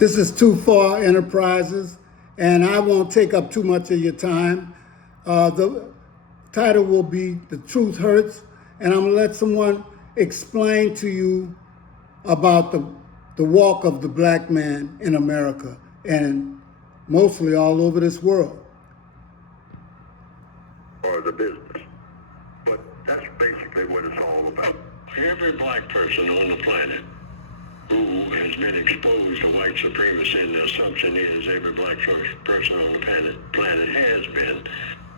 This is Too Far Enterprises, and I won't take up too much of your time. The title will be The Truth Hurts, and I'm going to let someone explain to you about the walk of the black man in America and mostly all over this world. Or the business. But that's basically what it's all about. Every black person on the planet who has been exposed to white supremacy, and the assumption is every black person on the planet has been,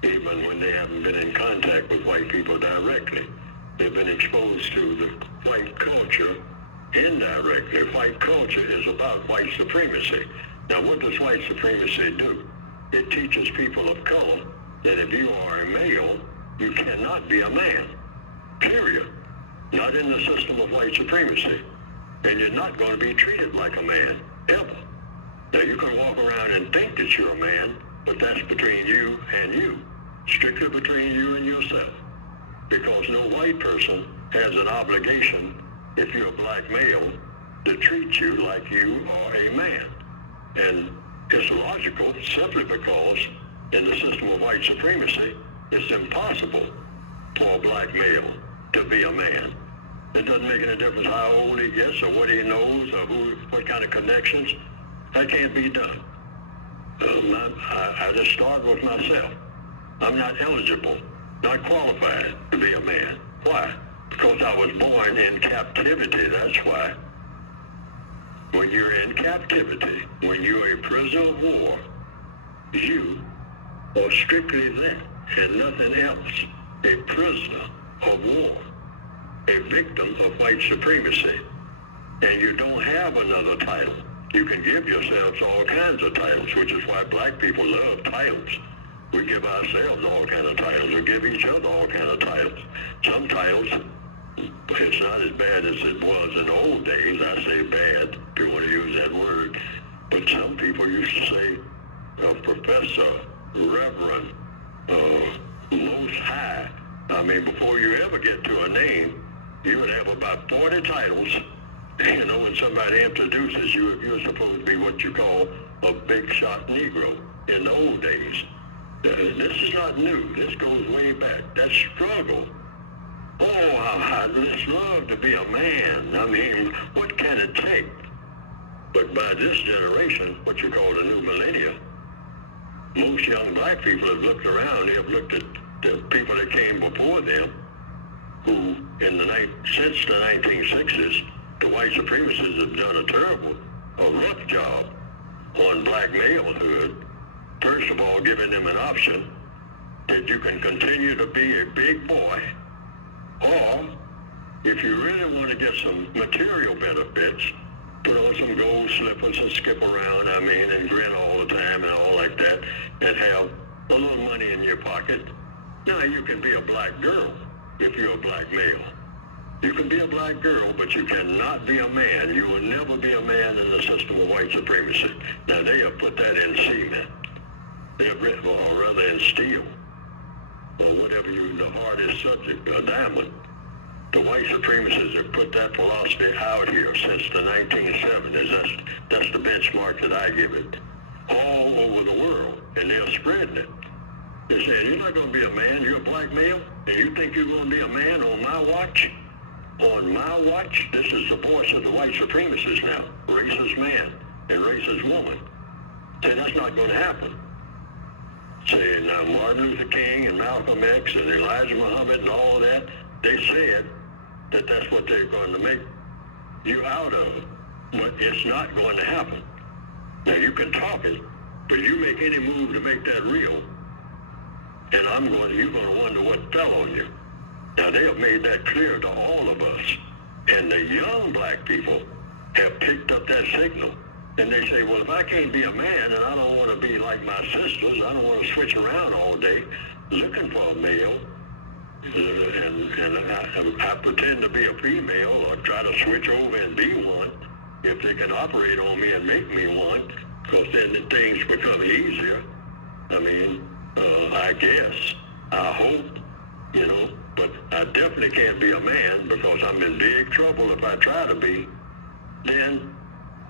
even when they haven't been in contact with white people directly. They've been exposed to the white culture indirectly. White culture is about white supremacy. Now, what does white supremacy do? It teaches people of color that if you are a male, you cannot be a man, period. Not in the system of white supremacy. And you're not going to be treated like a man, ever. Now, you can walk around and think that you're a man, but that's between you and you. Strictly between you and yourself. Because no white person has an obligation, if you're a black male, to treat you like you are a man. And it's logical simply because in the system of white supremacy, it's impossible for a black male to be a man. It doesn't make any difference how old he gets or what he knows or what kind of connections. That can't be done. I just start with myself. I'm not eligible, not qualified to be a man. Why? Because I was born in captivity, that's why. When you're in captivity, when you're a prisoner of war, you are strictly that and nothing else. A prisoner of war. A victim of white supremacy, and you don't have another title. You can give yourselves all kinds of titles, which is why black people love titles. We give ourselves all kinds of titles. We give each other all kinds of titles. Some titles, it's not as bad as it was in the old days. I say bad, if you want to use that word. But some people used to say professor, reverend, most high. I mean, before you ever get to a name, you would have about 40 titles. You know, when somebody introduces you, you're supposed to be what you call a big shot Negro in the old days. This is not new. This goes way back. That struggle. Oh, I'd just love to be a man. I mean, what can it take? But by this generation, what you call the new millennium, most young black people have looked around. They have looked at the people that came before them, who since the 1960s, the white supremacists have done a rough job on black malehood. First of all, giving them an option that you can continue to be a big boy, or if you really want to get some material benefits, put on some gold slippers and skip around, and grin all the time and all like that, and have a little money in your pocket. Now you can be a black girl. If you're a black male, you can be a black girl, but you cannot be a man. You will never be a man in the system of white supremacy. Now they have put that in cement. They have written, or rather in steel, or whatever the hardest subject, a diamond. The white supremacists have put that philosophy out here since the 1970s. That's the benchmark that I give it. All over the world, and they're spreading it. They're saying, you're not going to be a man, you're a black male, and you think you're going to be a man on my watch? On my watch? This is the voice of the white supremacists now. Racist man and racist woman. Say that's not going to happen. Say now Martin Luther King and Malcolm X and Elijah Muhammad and all that, they said that that's what they're going to make you out of. But it's not going to happen. Now you can talk it, but you make any move to make that real, and you're going to wonder what fell on you. Now, they have made that clear to all of us. And the young black people have picked up that signal. And they say, well, if I can't be a man and I don't want to be like my sisters, I don't want to switch around all day looking for a male, and I pretend to be a female or try to switch over and be one, if they can operate on me and make me one, because then things become easier. I guess, I hope, but I definitely can't be a man because I'm in big trouble if I try to be. Then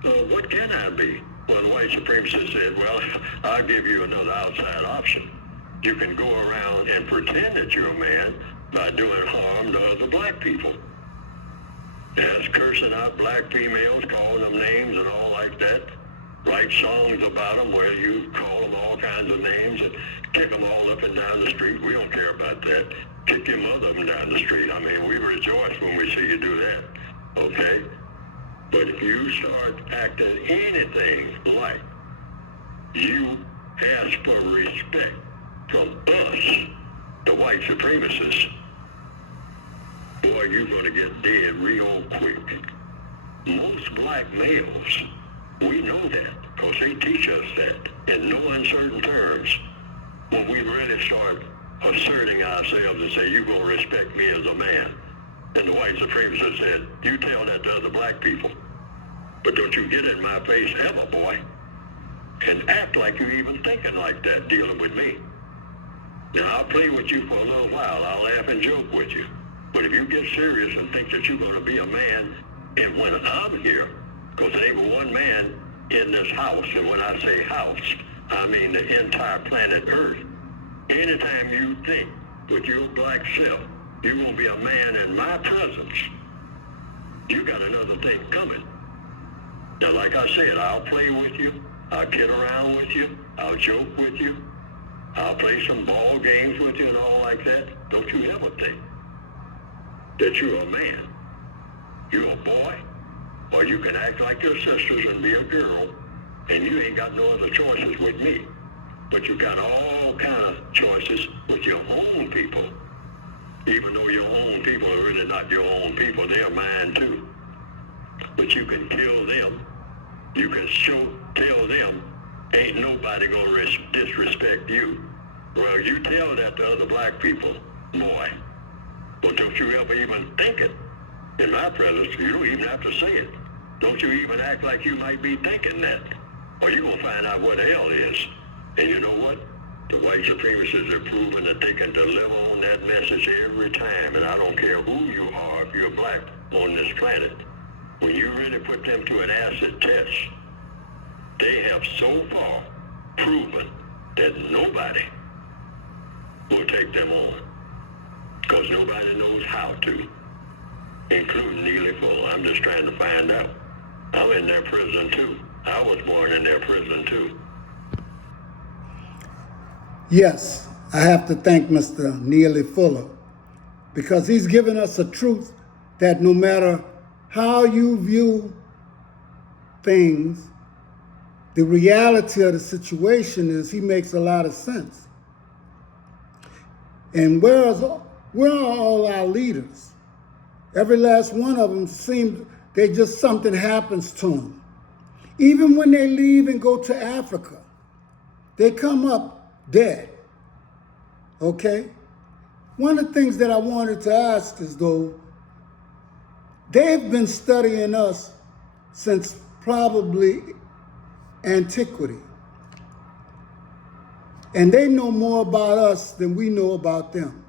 What can I be? Well, the white supremacist said, well, I'll give you another outside option. You can go around and pretend that you're a man by doing harm to other black people. Yes, cursing out black females, calling them names and all like that. Write songs about them where you call them all kinds of names and kick them all up and down the street. We don't care about that. Kick your mother up and down the street. I mean, we rejoice when we see you do that. Okay? But if you start acting anything like you ask for respect from us, the white supremacists, boy, you're going to get dead real quick. Most black males, we know that because they teach us that in no uncertain terms. When we really start asserting ourselves and say, you're going to respect me as a man. And the white supremacists said, you tell that to other black people. But don't you get in my face ever, boy, and act like you're even thinking like that dealing with me. Now, I'll play with you for a little while. I'll laugh and joke with you. But if you get serious and think that you're going to be a man, and when I'm here, because there ain't one man in this house, and when I say house, I mean the entire planet Earth. Anytime you think with your black self, you're going to be a man in my presence, you got another thing coming. Now, like I said, I'll play with you. I'll kid around with you. I'll joke with you. I'll play some ball games with you and all like that. Don't you ever think that you're a man. You're a boy, or you can act like your sisters and be a girl, and you ain't got no other choices with me. But you got all kind of choices with your own people. Even though your own people are really not your own people, they're mine too. But you can kill them. You can tell them, ain't nobody gonna disrespect you. Well, you tell that to other black people, boy. Well, don't you ever even think it. In my presence, you don't even have to say it. Don't you even act like you might be thinking that. Or you're gonna find out what hell is. And you know what? The white supremacists have proven that they can deliver on that message every time. And I don't care who you are, if you're black on this planet. When you really put them to an acid test, they have so far proven that nobody will take them on. Because nobody knows how to, including Neely Fuller. I'm just trying to find out. I'm in their prison too. I was born in their prison too. Yes, I have to thank Mr. Neely Fuller because he's given us a truth that no matter how you view things, the reality of the situation is he makes a lot of sense. And where are all our leaders? Every last one of them seems something happens to them. Even when they leave and go to Africa, they come up dead. Okay? One of the things that I wanted to ask is, though, they've been studying us since probably antiquity. And they know more about us than we know about them.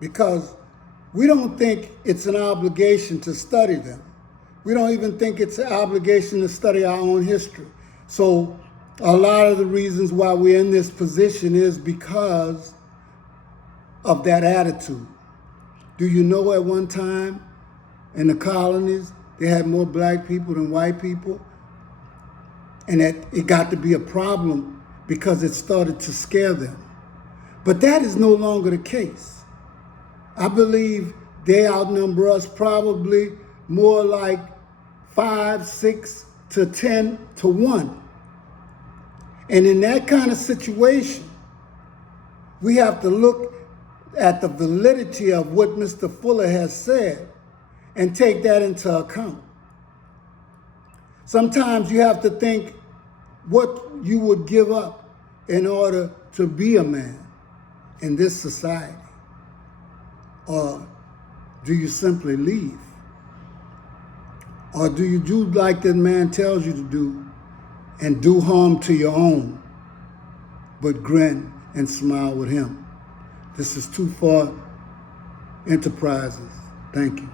Because we don't think it's an obligation to study them. We don't even think it's an obligation to study our own history. So a lot of the reasons why we're in this position is because of that attitude. Do you know at one time in the colonies, they had more black people than white people? And that it got to be a problem because it started to scare them. But that is no longer the case. I believe they outnumber us probably more like 5, 6 to 10 to 1. And in that kind of situation, we have to look at the validity of what Mr. Fuller has said and take that into account. Sometimes you have to think what you would give up in order to be a man in this society. Or do you simply leave? Or do you do like that man tells you to do and do harm to your own, but grin and smile with him? This is Too Far Enterprises. Thank you.